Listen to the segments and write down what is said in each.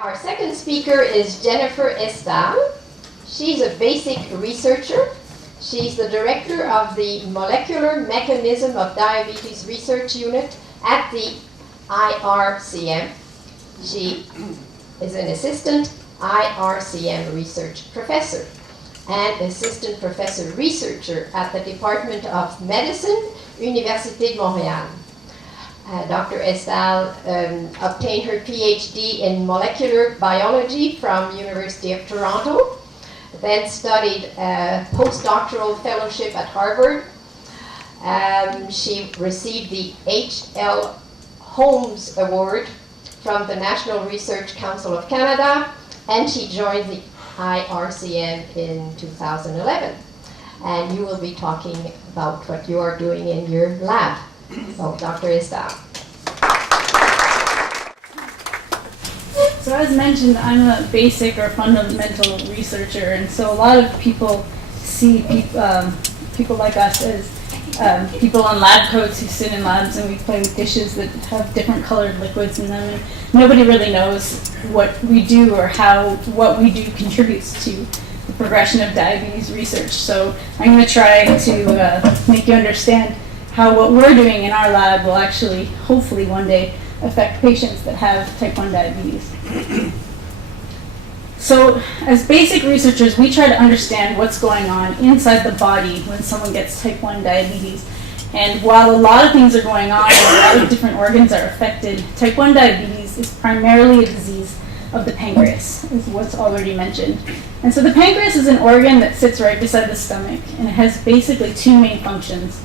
Our second speaker is Jennifer Estall. She's a basic researcher. She's the director of the Molecular Mechanism of Diabetes Research Unit at the IRCM. She is an assistant IRCM research professor and assistant professor researcher at the Department of Medicine, Université de Montréal. Dr. Estall obtained her PhD in molecular biology from University of Toronto, then studied a postdoctoral fellowship at Harvard. She received the H.L. Holmes Award from the National Research Council of Canada, and she joined the IRCM in 2011. And you will be talking about what you are doing in your lab. So, Dr. Estall. So as mentioned, I'm a basic or fundamental researcher, and so a lot of people see people like us as people on lab coats who sit in labs and we play with dishes that have different colored liquids in them, and nobody really knows what we do or how what we do contributes to the progression of diabetes research. So I'm going to try to make you understand how what we're doing in our lab will actually, hopefully one day, affect patients that have type 1 diabetes. So as basic researchers, we try to understand what's going on inside the body when someone gets type 1 diabetes. And while a lot of things are going on and a lot of different organs are affected, type 1 diabetes is primarily a disease of the pancreas, is what's already mentioned. And so the pancreas is an organ that sits right beside the stomach, and it has basically two main functions.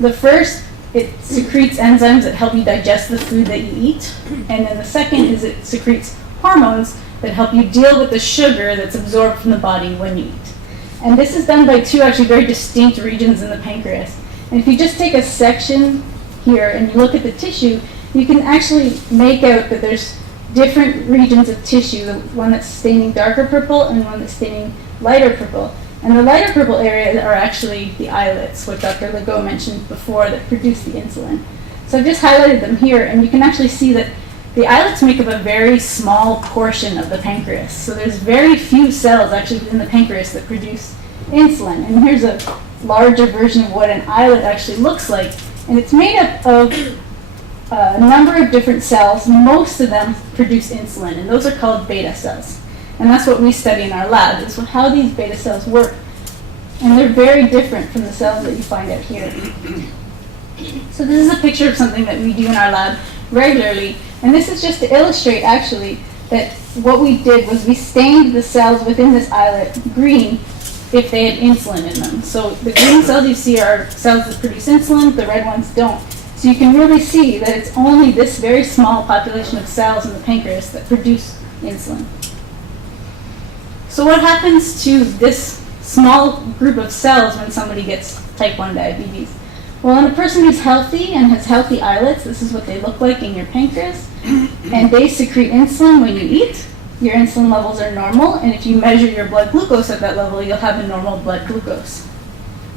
The first, it secretes enzymes that help you digest the food that you eat, and then the second is it secretes hormones that help you deal with the sugar that's absorbed from the body when you eat. And this is done by two actually very distinct regions in the pancreas. And if you just take a section here and you look at the tissue, you can actually make out that there's different regions of tissue, the one that's staining darker purple and one that's staining lighter purple. And the lighter purple areas are actually the islets, what Dr. Legault mentioned before, that produce the insulin. So I've just highlighted them here, and you can actually see that the islets make up a very small portion of the pancreas. So there's very few cells actually within the pancreas that produce insulin. And here's a larger version of what an islet actually looks like. And it's made up of a number of different cells. Most of them produce insulin, and those are called beta cells. And that's what we study in our lab, is how these beta cells work. And they're very different from the cells that you find out here. So this is a picture of something that we do in our lab regularly. And this is just to illustrate, actually, that what we did was we stained the cells within this islet green if they had insulin in them. So the green cells you see are cells that produce insulin, the red ones don't. So you can really see that it's only this very small population of cells in the pancreas that produce insulin. So what happens to this small group of cells when somebody gets type 1 diabetes? Well, in a person who's healthy and has healthy islets, this is what they look like in your pancreas, and they secrete insulin when you eat. Your insulin levels are normal, and if you measure your blood glucose at that level, you'll have a normal blood glucose.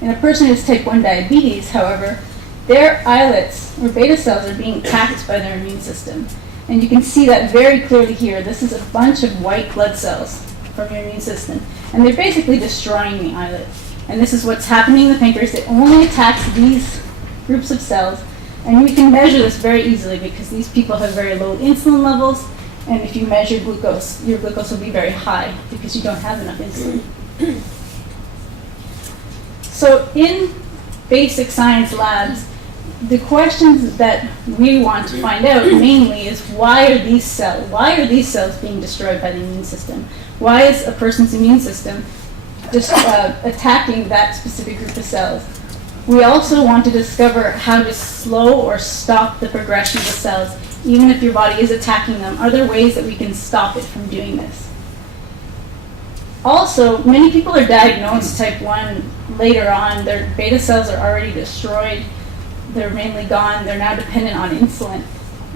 In a person who has type 1 diabetes, however, their islets, or beta cells, are being attacked by their immune system. And you can see that very clearly here. This is a bunch of white blood cells from your immune system, and they're basically destroying the islet. And this is what's happening in the pancreas. It only attacks these groups of cells, and we can measure this very easily because these people have very low insulin levels, and if you measure glucose, your glucose will be very high because you don't have enough insulin. So in basic science labs, the questions that we want to find out mainly is why are these cells being destroyed by the immune system? Why is a person's immune system just attacking that specific group of cells? We also want to discover how to slow or stop the progression of the cells, even if your body is attacking them. Are there ways that we can stop it from doing this? Also, many people are diagnosed type 1 later on. Their beta cells are already destroyed. They're mainly gone. They're now dependent on insulin.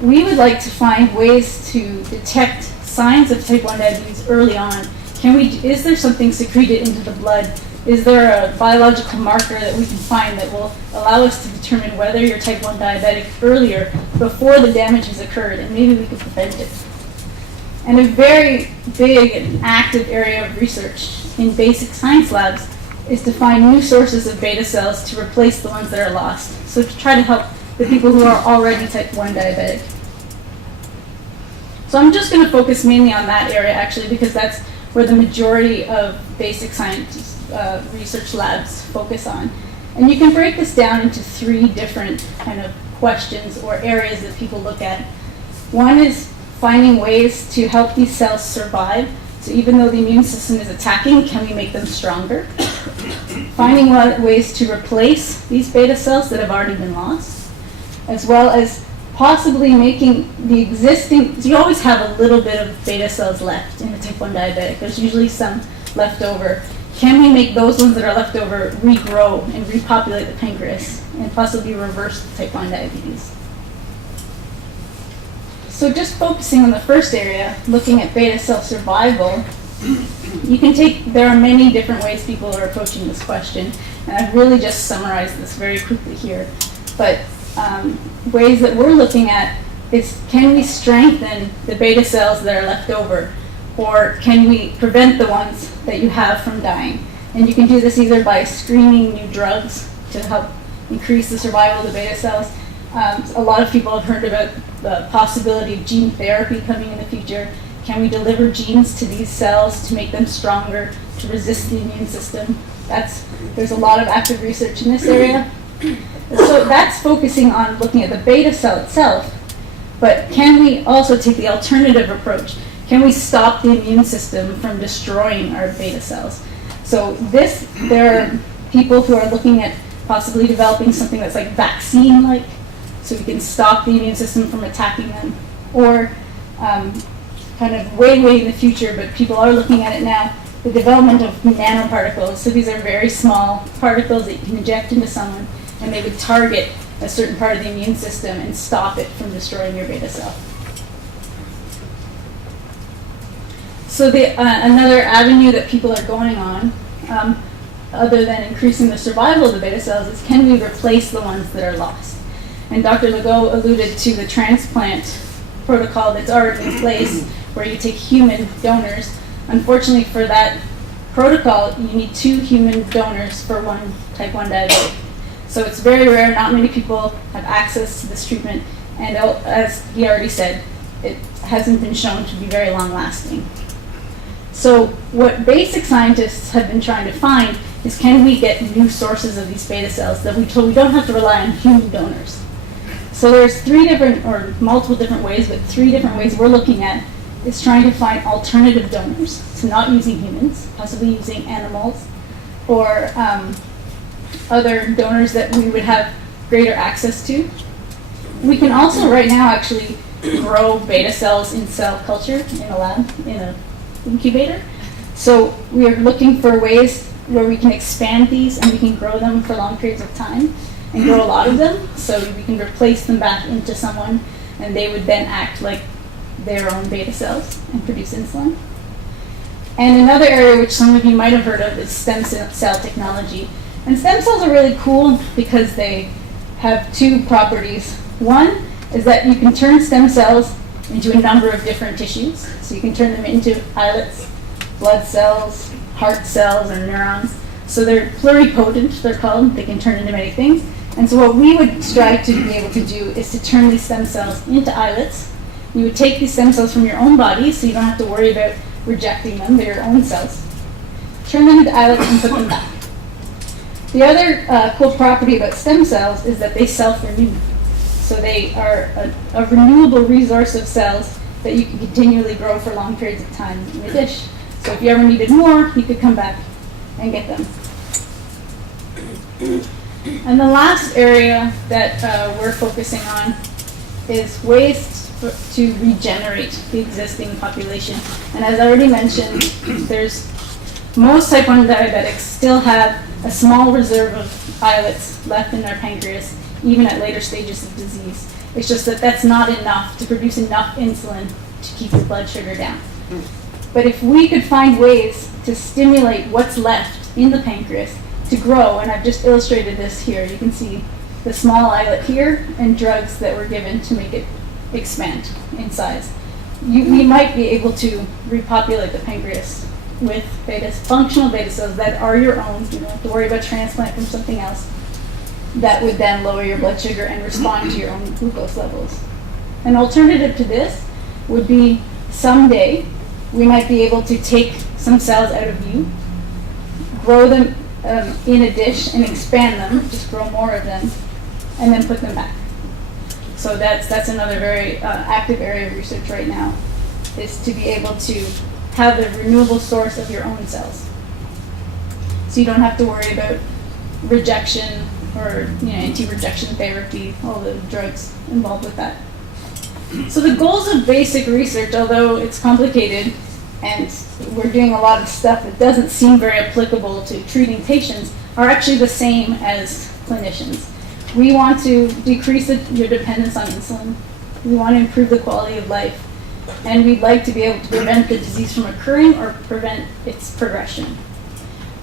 We would like to find ways to detect signs of type 1 diabetes early on. Is there something secreted into the blood? Is there a biological marker that we can find that will allow us to determine whether you're type 1 diabetic earlier, before the damage has occurred, and maybe we could prevent it? And a very big and active area of research in basic science labs is to find new sources of beta cells to replace the ones that are lost. So to try to help the people who are already type 1 diabetic. So I'm just going to focus mainly on that area actually, because that's where the majority of basic science research labs focus on. And you can break this down into 3 different kind of questions or areas that people look at. One is finding ways to help these cells survive. So even though the immune system is attacking, can we make them stronger? Finding ways to replace these beta cells that have already been lost, as well as possibly making the existing, so you always have a little bit of beta cells left in a type 1 diabetic. There's usually some left over. Can we make those ones that are left over regrow and repopulate the pancreas and possibly reverse type 1 diabetes? So just focusing on the first area, looking at beta cell survival, there are many different ways people are approaching this question, and I've really just summarized this very quickly here. But ways that we're looking at is, can we strengthen the beta cells that are left over, or can we prevent the ones that you have from dying? And you can do this either by screening new drugs to help increase the survival of the beta cells. A lot of people have heard about the possibility of gene therapy coming in the future. Can we deliver genes to these cells to make them stronger, to resist the immune system? There's a lot of active research in this area. So that's focusing on looking at the beta cell itself, but can we also take the alternative approach? Can we stop the immune system from destroying our beta cells? So there are people who are looking at possibly developing something that's like vaccine-like, so we can stop the immune system from attacking them, or kind of way in the future, but people are looking at it now, the development of nanoparticles. So these are very small particles that you can inject into someone, and they would target a certain part of the immune system and stop it from destroying your beta cell. So another avenue that people are going on, other than increasing the survival of the beta cells, is can we replace the ones that are lost? And Dr. Legault alluded to the transplant protocol that's already in place, where you take human donors. Unfortunately for that protocol, you need 2 human donors for 1 type 1 diabetic. So it's very rare, not many people have access to this treatment, and as he already said, it hasn't been shown to be very long lasting. So what basic scientists have been trying to find is, can we get new sources of these beta cells so we don't have to rely on human donors? So there's 3 different, or multiple different ways, but 3 different ways we're looking at is trying to find alternative donors, so not using humans, possibly using animals, or other donors that we would have greater access to. We can also right now actually grow beta cells in cell culture in a lab, in an incubator. So we are looking for ways where we can expand these and we can grow them for long periods of time and grow a lot of them, so we can replace them back into someone, and they would then act like their own beta cells and produce insulin. And another area which some of you might have heard of is stem cell technology. And stem cells are really cool because they have 2 properties. One is that you can turn stem cells into a number of different tissues. So you can turn them into islets, blood cells, heart cells, or neurons. So they're pluripotent, they're called. They can turn into many things. And so what we would strive to be able to do is to turn these stem cells into islets. You would take these stem cells from your own body, so you don't have to worry about rejecting them. They're your own cells. Turn them into islets and put them back. The other cool property about stem cells is that they self-renew. So they are a renewable resource of cells that you can continually grow for long periods of time in a dish. So if you ever needed more, you could come back and get them. And the last area that we're focusing on is ways to regenerate the existing population. And as I already mentioned, most type 1 diabetics still have a small reserve of islets left in their pancreas, even at later stages of disease. It's just that that's not enough to produce enough insulin to keep your blood sugar down. But if we could find ways to stimulate what's left in the pancreas to grow, and I've just illustrated this here, you can see the small islet here and drugs that were given to make it expand in size. we might be able to repopulate the pancreas with functional beta cells that are your own. You don't have to worry about transplant from something else. That would then lower your blood sugar and respond to your own glucose levels. An alternative to this would be someday we might be able to take some cells out of you, grow them in a dish and expand them, just grow more of them, and then put them back. So that's another very active area of research right now, is to be able to have the renewable source of your own cells. So you don't have to worry about rejection or anti-rejection therapy, all the drugs involved with that. So the goals of basic research, although it's complicated and we're doing a lot of stuff that doesn't seem very applicable to treating patients, are actually the same as clinicians. We want to decrease your dependence on insulin. We want to improve the quality of life. And we'd like to be able to prevent the disease from occurring or prevent its progression.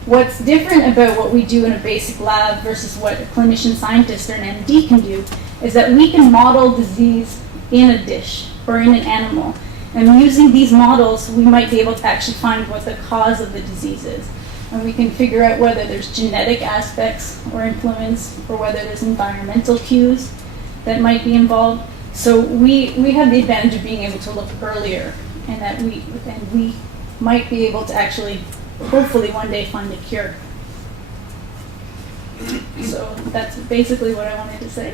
What's different about what we do in a basic lab versus what a clinician scientist or an MD can do is that we can model disease in a dish or in an animal. And using these models, we might be able to actually find what the cause of the disease is. And we can figure out whether there's genetic aspects or influence, or whether there's environmental cues that might be involved. So we have the advantage of being able to look earlier, and that we might be able to actually, hopefully one day, find a cure. So that's basically what I wanted to say.